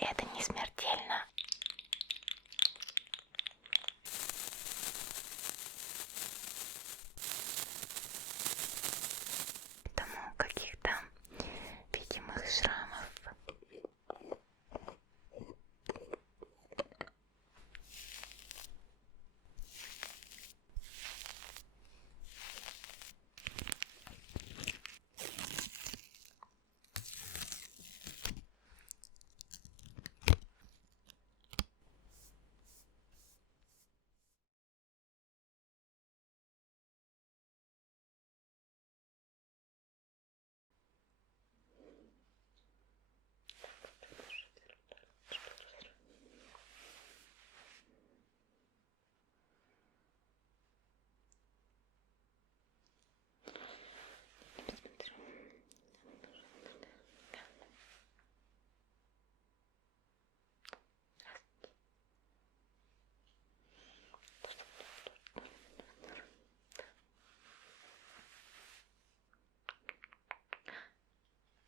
это не смертельно. Поэтому каких-то видимых шрамов.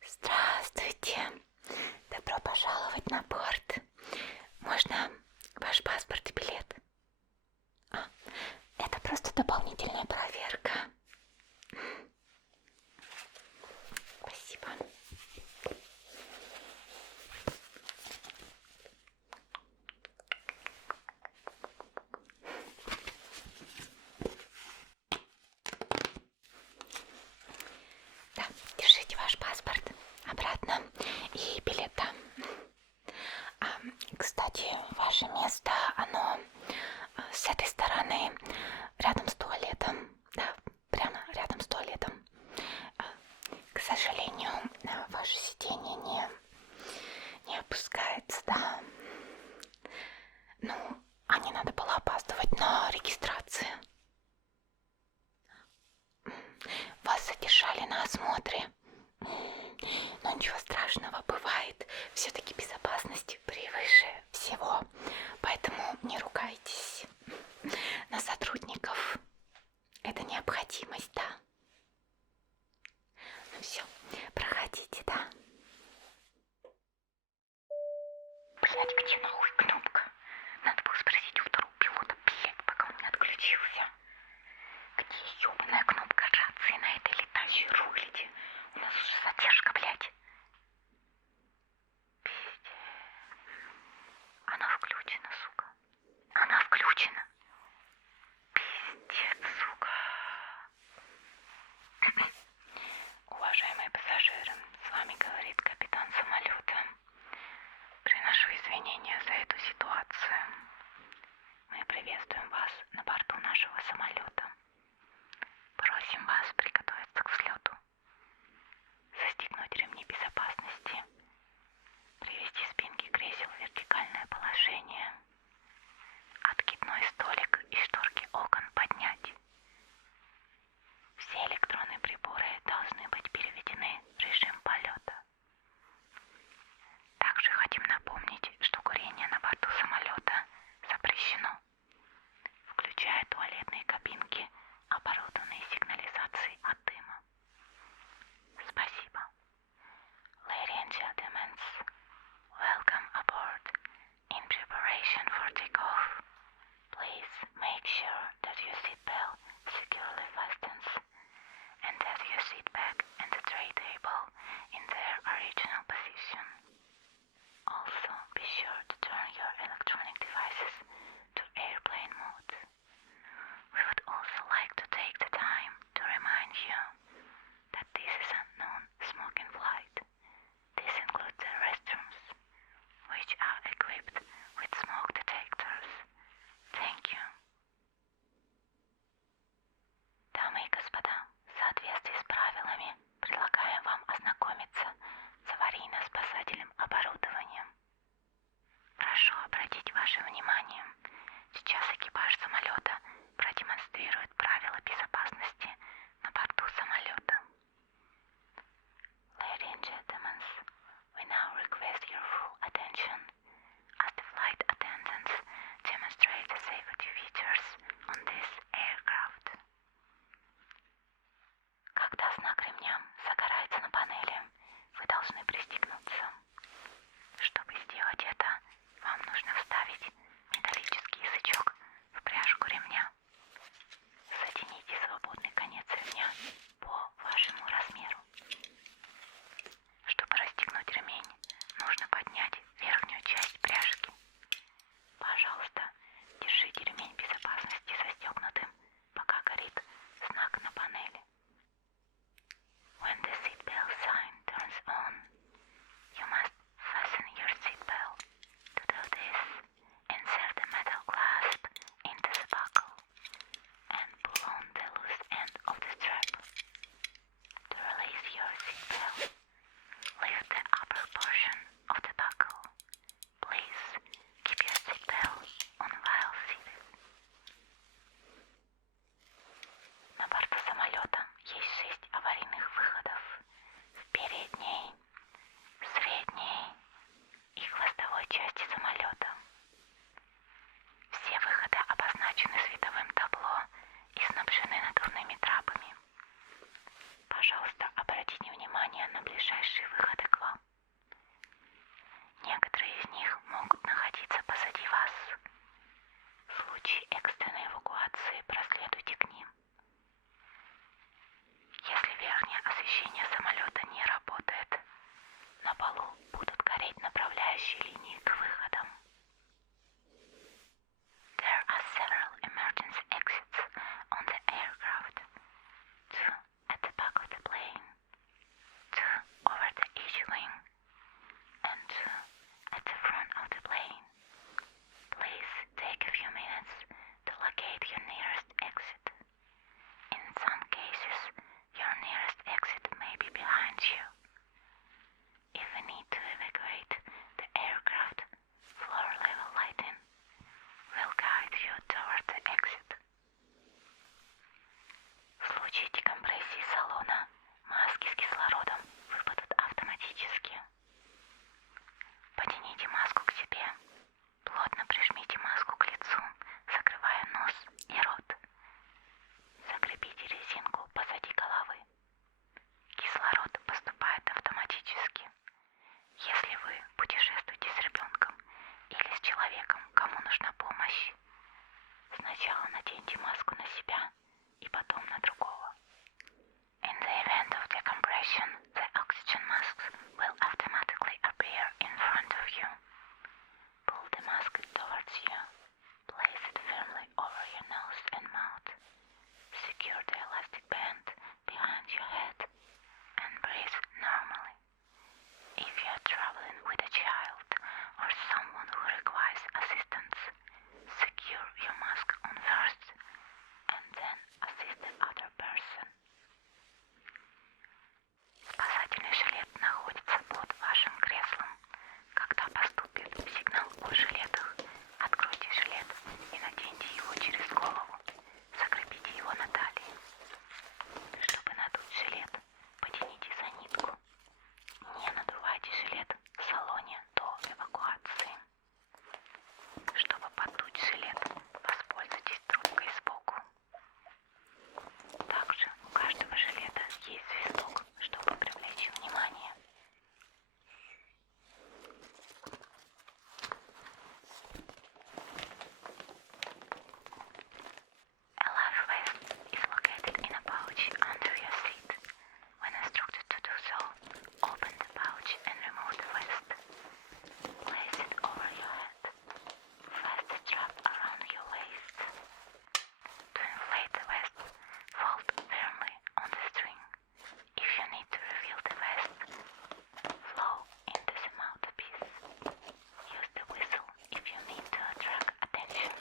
Здравствуйте! Добро пожаловать на борт. Можно ваш паспорт и билет? Это просто дополнительная проверка. Спасибо. Да, держите ваш паспорт обратно и билет там. Кстати, ваше место, оно с этой стороны, рядом с туалетом. Да, прямо рядом с туалетом. К сожалению, ваше сиденье не опускается, да. Ну, а не надо было опаздывать на регистрацию. Вас задержали на осмотре. Но ничего страшного, бывает. Все-таки безопасность превыше всего. Поэтому не ругайтесь на сотрудников. Это необходимость, да. Ну все, проходите, да. Блять, где нахуй кнопка? Надо было спросить у второго пилота, блять, пока он не отключился. Где ёбаная кнопка рации на этой летающей рулите? У нас уже задержка, блять. Пиздец. Она включена, сука. Она включена. Пиздец, сука. Уважаемые пассажиры, с вами говорит капитан самолета. Приношу извинения за эту ситуацию. Мы приветствуем вас на борту нашего самолета. Просим вас приготовиться к взлету, застегнуть ближайшие выходы к вам. Некоторые из них могут находиться позади вас. В случае экстренной эвакуации проследуйте к ним. Если верхнее освещение самолета не работает, на полу будут гореть направляющие линии к выходам. There are several emergency exits on the aircraft. 2 at the back of the plane, 2 over the each wing, and 2 at the front of the plane. Please take a few minutes to locate your nearest exit. In some cases, your nearest exit may be behind you. If we need to evacuate the aircraft, floor level lighting will guide you toward the exit. В случае декомпрессии салона маски с кислородом выпадут автоматически. Потяните маску к себе. Плотно прижмите маску к лицу, закрывая нос и рот. Закрепите резинку позади головы. Кислород поступает автоматически. Если вы путешествуете с ребенком или с человеком, кому нужна помощь, сначала наденьте маску на себя и потом на другого. In the event of decompression, the oxygen masks will automatically appear in front of you. Pull the mask towards you. Place it firmly over your nose and mouth. Secure the elastic band behind your head and breathe normally. If you are traveling with a child or someone who requires assistance, secure your mask on first and then assist the other person. Спасательный жилет находится под вашим креслом. Когда поступит сигнал о жилетах, откройте жилет и наденьте его через голову. Закрепите его на талии. Чтобы надуть жилет, потяните за нитку. Не надувайте жилет в салоне до эвакуации. Чтобы поддуть жилет, воспользуйтесь трубкой сбоку. Также у каждого жилета есть свисток, чтобы привлечь внимание. A life vest is located in a pouch under your seat. When instructed to do so, open the pouch and remove the vest. Place it over your head. Fasten the strap around your waist. To inflate the vest, fold firmly on the string. If you need to reveal the vest, blow into the mouthpiece. Use the whistle if you need to attract attention.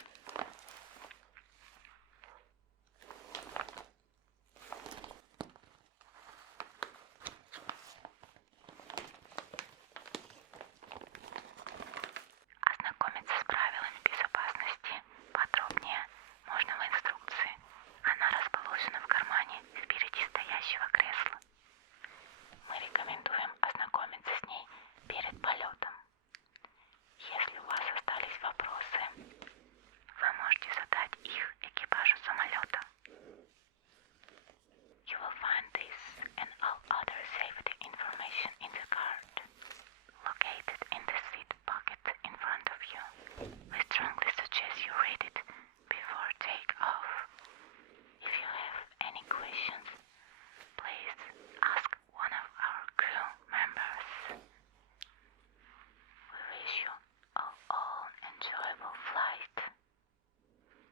Ознакомиться с правилами безопасности подробнее можно в инструкции. Она расположена в кармане впереди стоящего кресла. Мы рекомендуем ознакомиться с ней перед полетом. Если у вас остались вопросы, вы можете задать их экипажу самолета. You will find this and all other safety information in the card, located in the seat pocket in front of you. We strongly suggest you read it before take-off. If you have any questions, please ask one of our crew members. We wish you all enjoyable flight.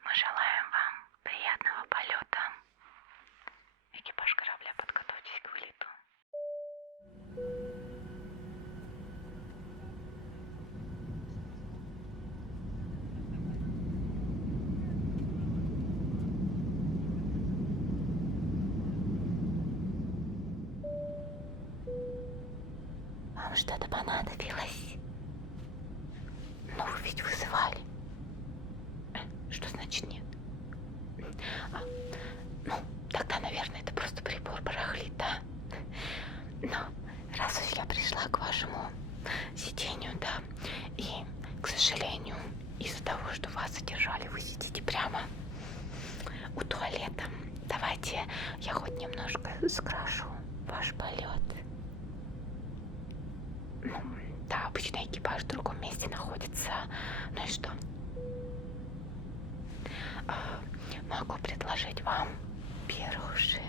Мы желаем вам приятного полета. Экипаж корабля, подготовьтесь к вылету. Вам что-то понадобилось? Но вы ведь вызывали. Что значит нет? Тогда, наверное, это просто прибор барахлит, да? Но раз уж я пришла к вашему сидению, да, и, к сожалению, из-за того, что вас задержали, вы сидите прямо у туалета. Давайте я хоть немножко скрашу ваш полет. обычно экипаж в другом месте находится. Ну и что? Могу предложить вам пирожные.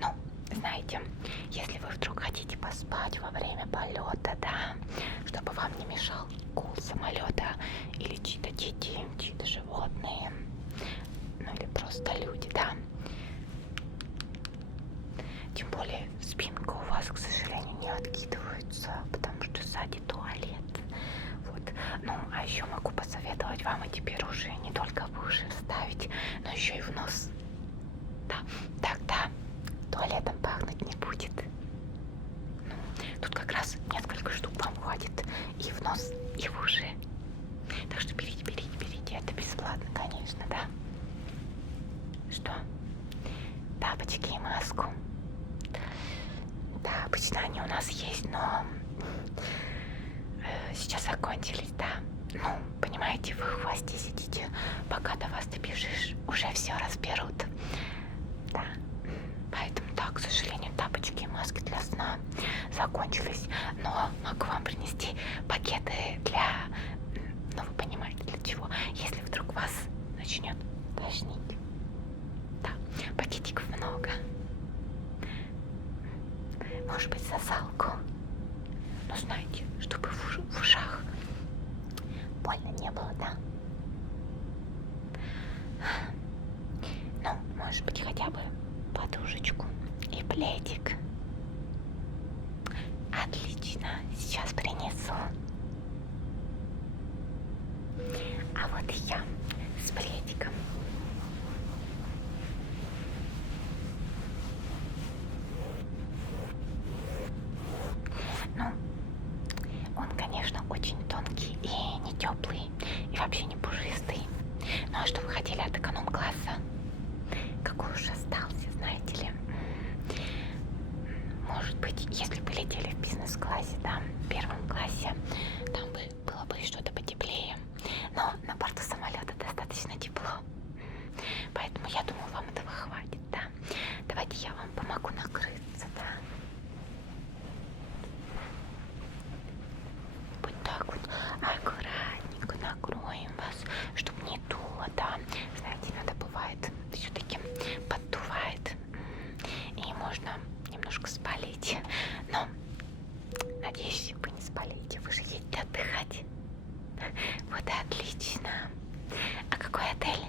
Ну, знаете, если вы вдруг хотите поспать во время полета, да, чтобы вам не мешал гул самолета или чьи-то дети, чьи-то животные, ну или просто люди, да. Тем более спинка у вас, к сожалению, не откидывается, потому что сзади туалет. Вот. Ну, а еще могу посоветовать вам эти пирожные не только в уши вставить, но еще и в нос. Да, тогда туалетом пахнуть не будет. Ну, тут как раз несколько штук вам хватит и в нос, и в уши. Так что берите, берите, берите. Это бесплатно, конечно, да? Что? Тапочки и маску. Да, обычно они у нас есть, но сейчас закончились, да. Ну, понимаете, вы в хвосте сидите, пока до вас добежишь, уже все разберут. Да, поэтому, да, к сожалению, тапочки и маски для сна закончились. Но могу вам принести пакеты для, ну, вы понимаете, для чего. Если вдруг вас начнет тошнить. Да, пакетиков много. Может быть, сосалку. Но знаете, чтобы в ушах больно не было, да? Ну, может быть, хотя бы подушечку и пледик. Отлично, сейчас принесу. А вот и я с пледиком. Ну, он, конечно, очень тонкий и не теплый, и вообще не пушистый. Ну а что вы хотели от эконом-класса? Какой уж остался, знаете ли. Может быть, если бы летели в бизнес-классе, да, в первом классе, там бы было бы что-то потеплее. Но на борту самолета достаточно тепло. Поэтому я думаю, вам этого хватит, да. Давайте я вам помогу накрыться, да. Вот так вот аккуратненько накроем вас, чтобы не дуло, да. Знаете, иногда бывает, все-таки поддувает, и можно немножко спалить. Но надеюсь, вы не спалите, вы же едете отдыхать. Вот и отлично. А какой отель?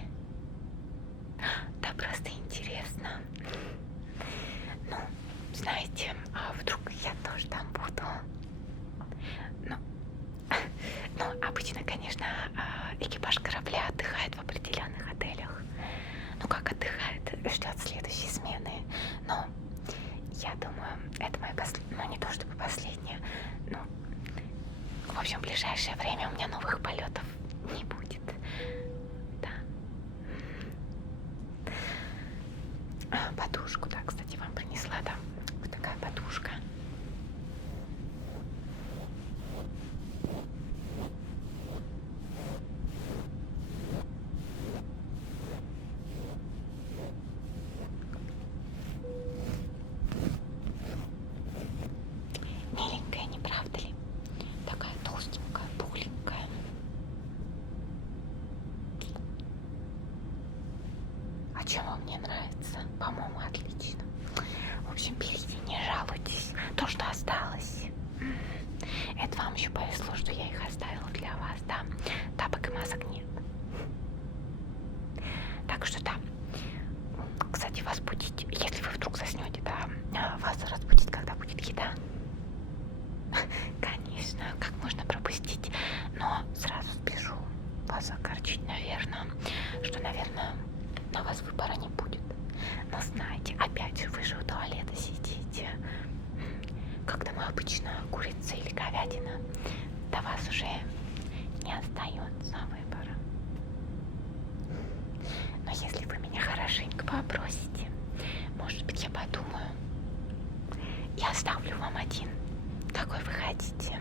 Да просто интересно. Ну, знаете, а вдруг я тоже там буду? Ну, обычно, конечно, экипаж корабля отдыхает в определенных отелях. Ну, как отдыхает, ждет следующей смены. Но я думаю, это моя последняя, ну, не то чтобы последняя, ну, в общем, в ближайшее время у меня новых полетов не будет. Да. Подушку, да, кстати, вам принесла, да, вот такая подушка. Миленькая, не правда ли? Такая толстенькая, пухленькая. А чем вам не нравится? По-моему, отлично. В общем, берите, не жалуйтесь. То, что осталось. Это вам еще повезло, что я их оставила для вас, да? Тапок и масок нет. Так что да. Кстати, вас будить, если вы вдруг заснете, да, вас разбудит, когда будет еда. Конечно, как можно пропустить, но сразу спешу вас огорчить, наверное, что, наверное, на вас выбора не будет. Но знаете, опять же, вы же у туалета сидите. Когда мы обычно курица или говядина, до вас уже не остается выбора. Но если вы меня хорошенько попросите, может быть, я подумаю и оставлю вам один. Какой вы хотите?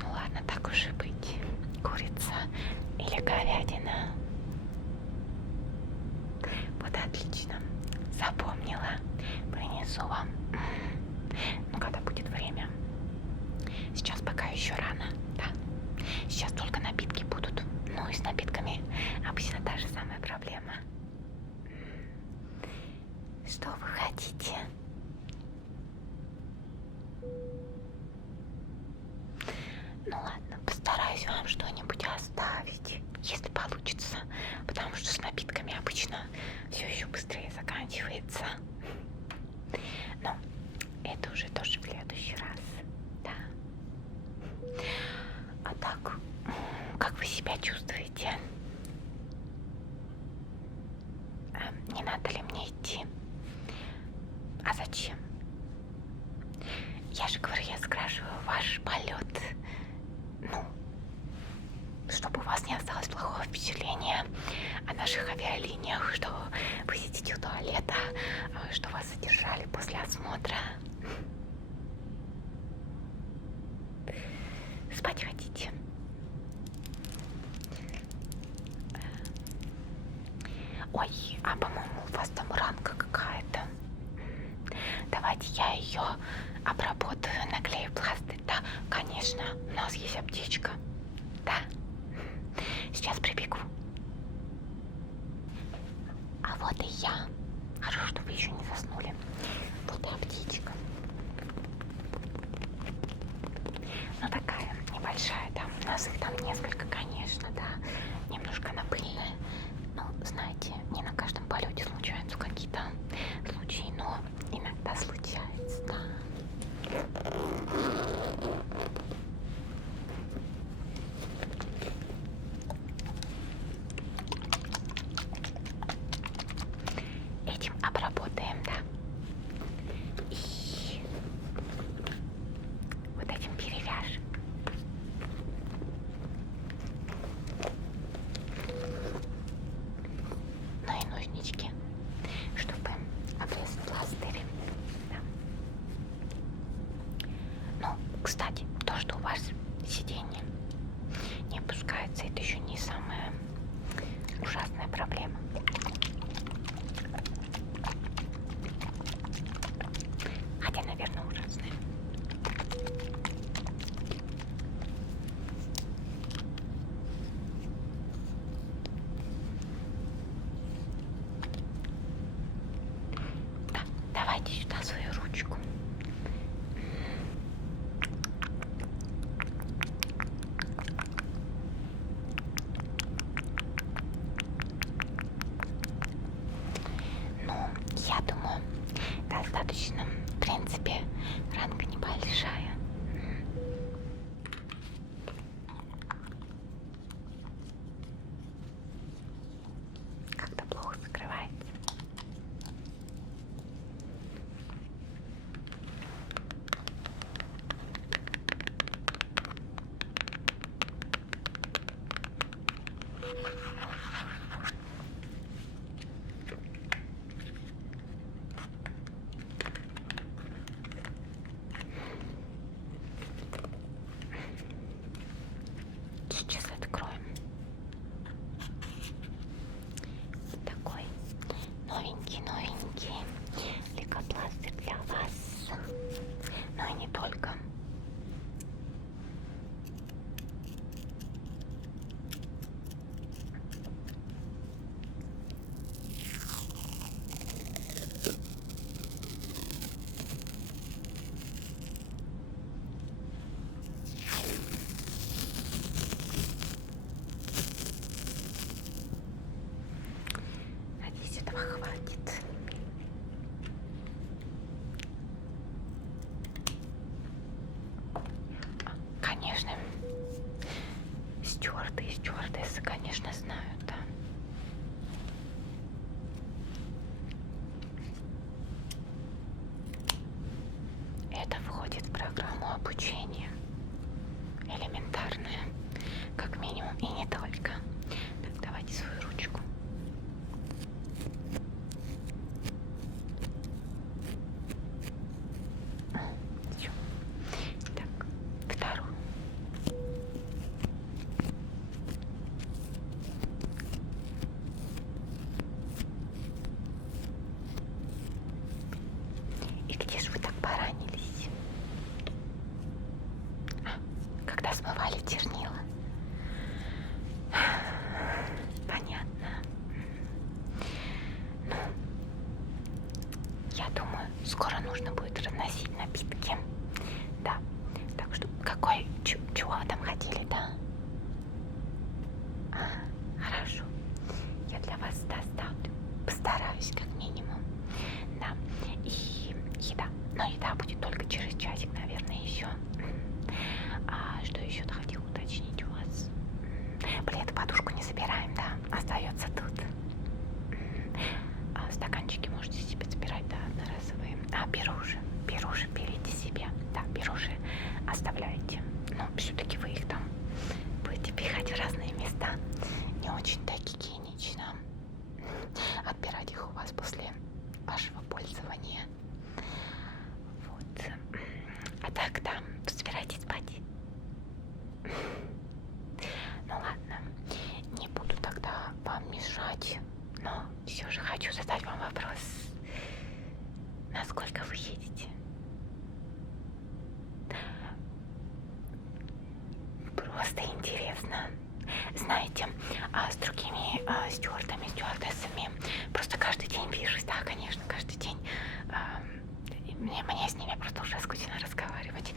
Ну ладно, так уж и быть. Курица или говядина? Отлично. Запомнила. Принесу вам. Ну, когда будет время. Сейчас пока еще рано, да. Сейчас только напитки будут. Ну и с напитками обычно та же самая проблема. Что вы хотите? Ну ладно, постараюсь вам что-нибудь оставить, если получится, потому что с напитками обычно все еще быстрее заканчивается. Но это уже тоже в следующий раз, да. А так, как вы себя чувствуете? Не надо ли мне идти? А зачем? Я же говорю, я скрашиваю ваш полет. Ну, чтобы у вас не осталось плохого впечатления о наших авиалиниях, что вы сидите у туалета, что вас задержали после осмотра. Спать хотите? Ой, а по-моему у вас там ранка какая-то. Давайте я ее обработаю, наклею пластырь. Да, конечно, у нас есть аптечка. Да. Сейчас прибегу. А вот и я. Хорошо, что вы еще не заснули. Вот и аптечка. Ну такая небольшая, там у нас их там несколько, конечно, да. Немножко она пыльная. Ну, знаете, не на каждом полете случаются какие-то случаи, но иногда случается, да. Этим обработаем, да. И вот этим перевяжем. Ну и ножнички, чтобы обрезать пластырь. Да. Ну, кстати, то, что у вас сиденье не опускается, это еще не самая ужасная проблема. Хотя, наверное, ужасная. Да, давайте сюда свою ручку. Ну, я думаю, достаточно. В принципе, ранка небольшая. Как-то плохо закрывается. Сейчас откроем. Вот такой новенький лейкопластырь для вас. Но и не только. Надеюсь, этого хватит. Конечно, стюарды и стюардессы, конечно, знают, да. Это входит в программу обучения. Элементарная, как минимум, и не только. Так, давайте свою ручку. Всё. Так, вторую. скоро нужно будет разносить напитки. Да. Так что какой, чего вы там хотели, да? Хорошо. Я для вас доставлю. Постараюсь, как минимум. Да. И еда. Но еда будет только через часик, наверное, еще. А что еще хотела уточнить у вас? Блин, подушку не забираем, да? Остается тут. Стаканчики можете себе забирать, да, одноразовые. Беру уже, берите себе. Да, беру уже, оставляйте. Но все-таки вы их там будете пихать в разные места. Не очень-то гигиенично отбирать их у вас после вашего пользования. Вот. А так, да, собирайтесь спать. Ну ладно, не буду тогда вам мешать, но все же хочу задать вам вопрос. Насколько вы едете? Просто интересно. Знаете, с другими стюардами, стюардессами просто каждый день вижусь, да, конечно, каждый день. Мне с ними просто уже скучно разговаривать.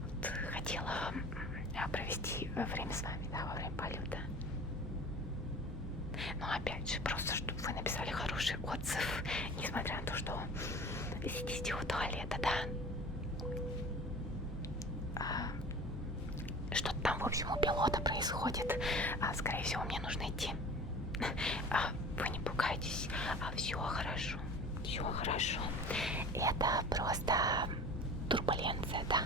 Вот, хотела провести время с вами, да, во время полета. Но опять же, просто чтобы вы написали хороший отзыв, несмотря на то, что сидите у туалета, да. Что-то там, в общем, у пилота происходит. Скорее всего, мне нужно идти. Вы не пугайтесь. Все хорошо. Все хорошо. Это просто турбуленция, да.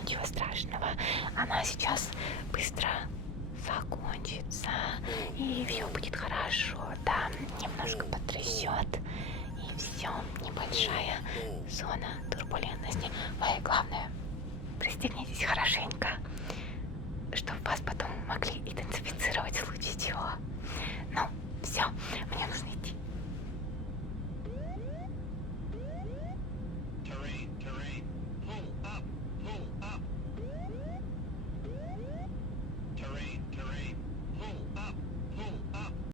Ничего страшного. Она сейчас быстро закончится. И все будет хорошо. Да, немножко потрясет. И все. Небольшая зона турбулентности. Вы, главное, пристегнитесь хорошенько.